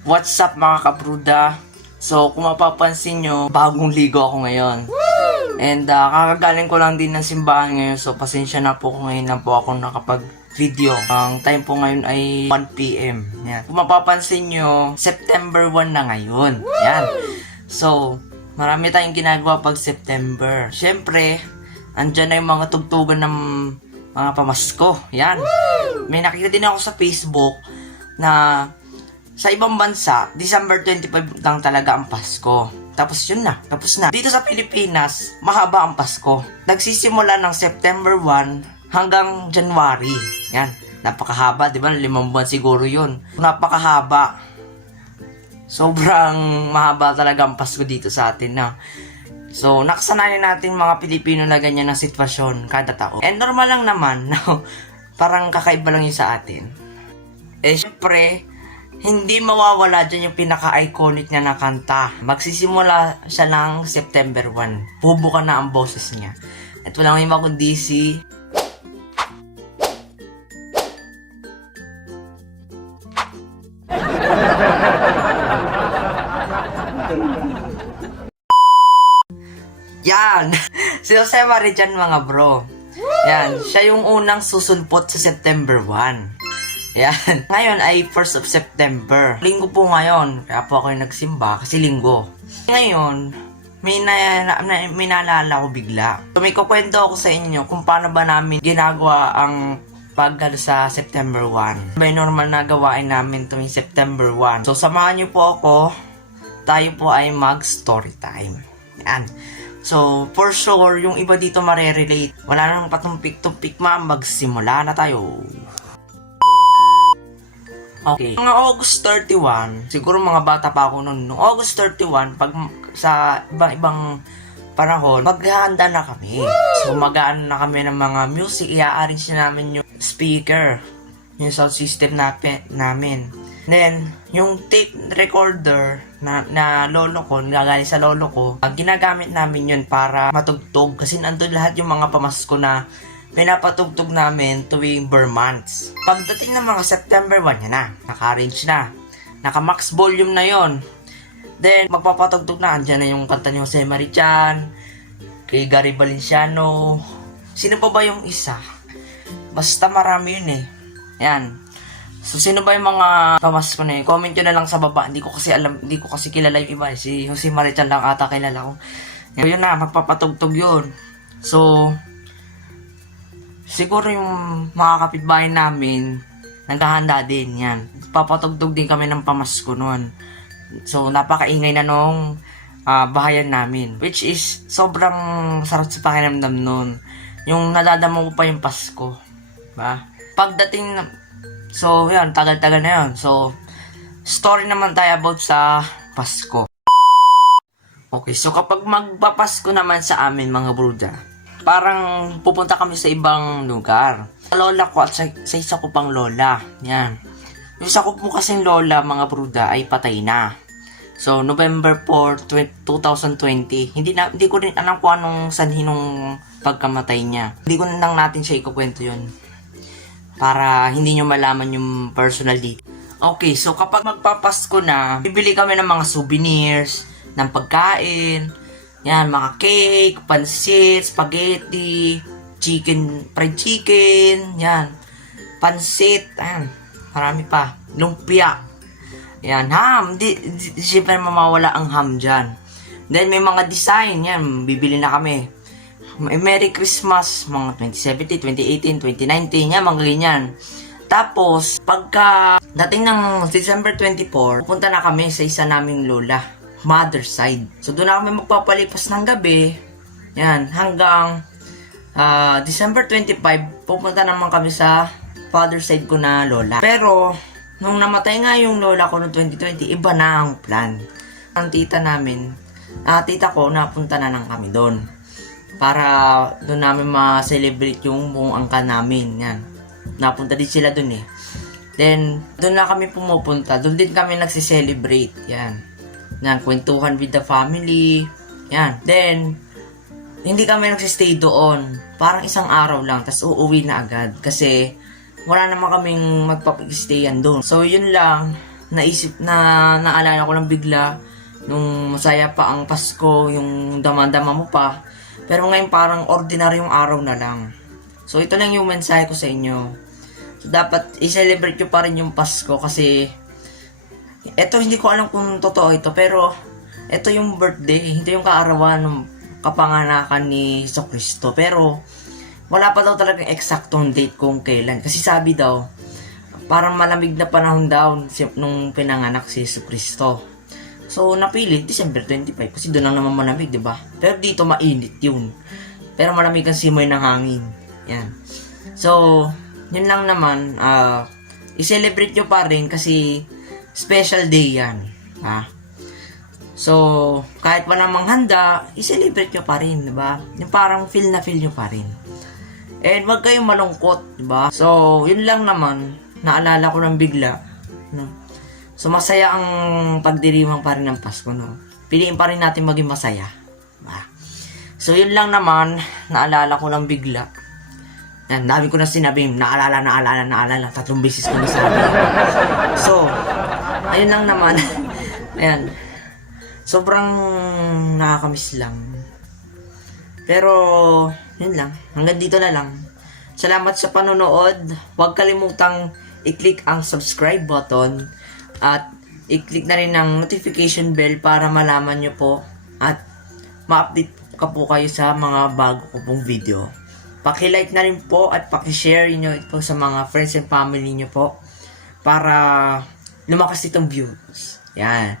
What's up mga kabruda? So kung mapapansin nyo, bagong ligo ako ngayon. And kakagaling ko lang din ng simbahan ngayon. So pasensya na po kung ngayon lang po ako nakapag-video. Ang time po ngayon ay 1 PM. Yan. Kung mapapansin nyo, September 1 na ngayon. Yan. So marami tayong ginagawa pag September. Siyempre, andyan na yung mga tugtugan ng mga pamasko. Yan. May nakita din ako sa Facebook na sa ibang bansa, December 25 lang talaga ang Pasko. Tapos yun na, tapos na. Dito sa Pilipinas, mahaba ang Pasko. Nagsisimula ng September 1 hanggang January. Yan, napakahaba, di ba? 5 buwan siguro yun. Napakahaba. Sobrang mahaba talaga ang Pasko dito sa atin na. So, nakasanayan natin mga Pilipino na ganyan ang sitwasyon kada taon. And normal lang naman, no? Parang kakaiba lang yun sa atin. Syempre, hindi mawawala dyan yung pinaka-iconic niya na kanta. Magsisimula siya ng September 1. Bubuka na ang boses niya. At walang iba kundi si... Yan! Si Jose Marichan mga bro. Yan, siya yung unang susulpot sa September 1. Yan. Ngayon ay 1st of September. Linggo po ngayon. Kaya po ako yung nagsimba kasi linggo. Ngayon, may naalala ko bigla. So may kukwento ako sa inyo kung paano ba namin ginagawa ang paggal sa September 1. May normal na gawain namin tuwing September 1. So samahan niyo po ako. Tayo po ay mag-story time. Yan. So, for sure, yung iba dito marerelate. Wala nang patumpik-tumpik magsimula na tayo. Okay. Mga August 31, siguro mga bata pa ako noon. Noong August 31, pag sa ibang panahon, maghahanda na kami. So, mag-aano na kami ng mga music. I-arrange na namin yung speaker, yung sound system namin. Then, yung tape recorder na lolo ko, nagagaling sa lolo ko, ginagamit namin yun para matugtog. Kasi nandun lahat yung mga pamasko na pinapatugtog namin tuwing Burr months. Pagdating ng mga September 1, yan na. Naka-arrange na. Naka-max volume na yon. Then, magpapatugtog na. Andyan na yung kanta ni Jose Marichan, kay Gary Valenciano. Sino pa ba yung isa? Basta marami yun eh. Yan. So, sino ba yung mga pamasko na yun? Comment nyo na lang sa baba. Hindi ko kasi kilala yung iba. Si Jose Marichan lang ata kilala ko. Yun na, magpapatugtog yun. So, siguro yung mga kapitbahay namin, naghahanda din yan. Papatugtog din kami ng pamasko noon. So, napakaingay na nung bahayan namin. Which is, sobrang sarap sa pakiramdam noon. Yung nadadama ko pa yung Pasko. Ba? Pagdating so, yan, tagal-tagal na yun. So, story naman tayo about sa Pasko. Okay, so kapag magpapasko naman sa amin mga bruda, parang pupunta kami sa ibang lugar. Sa lola ko at sa isa ko pang lola. Yan. Yung isa ko po kasing lola, mga bruda, ay patay na. So, November 4, 2020. Hindi ko rin alam kung anong sanhi nung pagkamatay niya. Hindi ko nang natin siya ikukwento yun. Para hindi nyo malaman yung personal detail. Okay, so kapag magpapasko na, bibili kami ng mga souvenirs, ng pagkain, yan, mga cake, pansit, spaghetti, fried chicken, yan, pansit, yan, marami pa, lumpia, yan, ham, siyempre mawawala ang ham dyan. Then may mga design, yan, bibili na kami. Merry Christmas, mga 2017, 2018, 2019, yan, mga ganyan. Tapos, pagka dating ng December 24, pupunta na kami sa isa naming lola, mother side. So, doon na kami magpapalipas ng gabi, yan, hanggang December 25, pupunta naman kami sa father side ko na lola. Pero, nung namatay nga yung lola ko noong 2020, iba na ang plan. Ang tita namin, tita ko, napunta na lang kami doon. Para doon namin ma-celebrate yung buong angka namin. Yan. Napunta din sila doon eh. Then, doon na kami pumupunta. Doon din kami nagsiselebrate. Yan. Yan, kwentuhan with the family. Yan. Then, hindi kami nagsistay doon. Parang isang araw lang. Tapos uuwi na agad. Kasi, wala naman kaming magpapag-stayan doon. So, yun lang. naalala ko lang bigla, nung masaya pa ang Pasko, yung dama-dama mo pa. Pero ngayon parang ordinaryong araw na lang. So ito lang yung mensahe ko sa inyo. So dapat i-celebrate nyo pa rin yung Pasko kasi ito hindi ko alam kung totoo ito, pero ito yung birthday, ito yung kaarawan ng kapanganakan ni Jesucristo. Pero wala pa daw talagang eksaktong date kung kailan. Kasi sabi daw, parang malamig na panahon daw nung pinanganak si Jesucristo. So, napili, December 25, kasi doon lang naman malamig, di ba? Pero dito mainit yun. Pero malamig ang simoy ng hangin. Yan. So, yun lang naman, i-celebrate nyo pa rin kasi special day yan. Ha? So, kahit wala namang handa, i-celebrate nyo pa rin, di ba? Yung parang feel nyo pa rin. And wag kayong malungkot, di ba? So, yun lang naman, naalala ko lang bigla, no? So, masaya ang pagdiriwang pa rin ng Pasko, no? Piliin pa rin natin maging masaya, diba? So, yun lang naman, naalala ko lang bigla. Yan, dami ko na sinabi, naalala, 3 beses ko na sabi. So, ayun lang naman. Ayan. Sobrang nakakamiss lang. Pero, yun lang. Hanggang dito na lang. Salamat sa panonood. Huwag kalimutang i-click ang subscribe button at i-click na rin ang notification bell para malaman nyo po at ma-update ka po kayo sa mga bago ko pong video. Paki-like na rin po at paki-share nyo ito sa mga friends and family nyo po para lumakas itong views. Yan.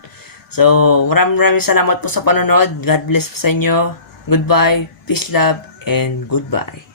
So, maraming salamat po sa panonood. God bless po sa inyo. Goodbye, peace, love, and goodbye.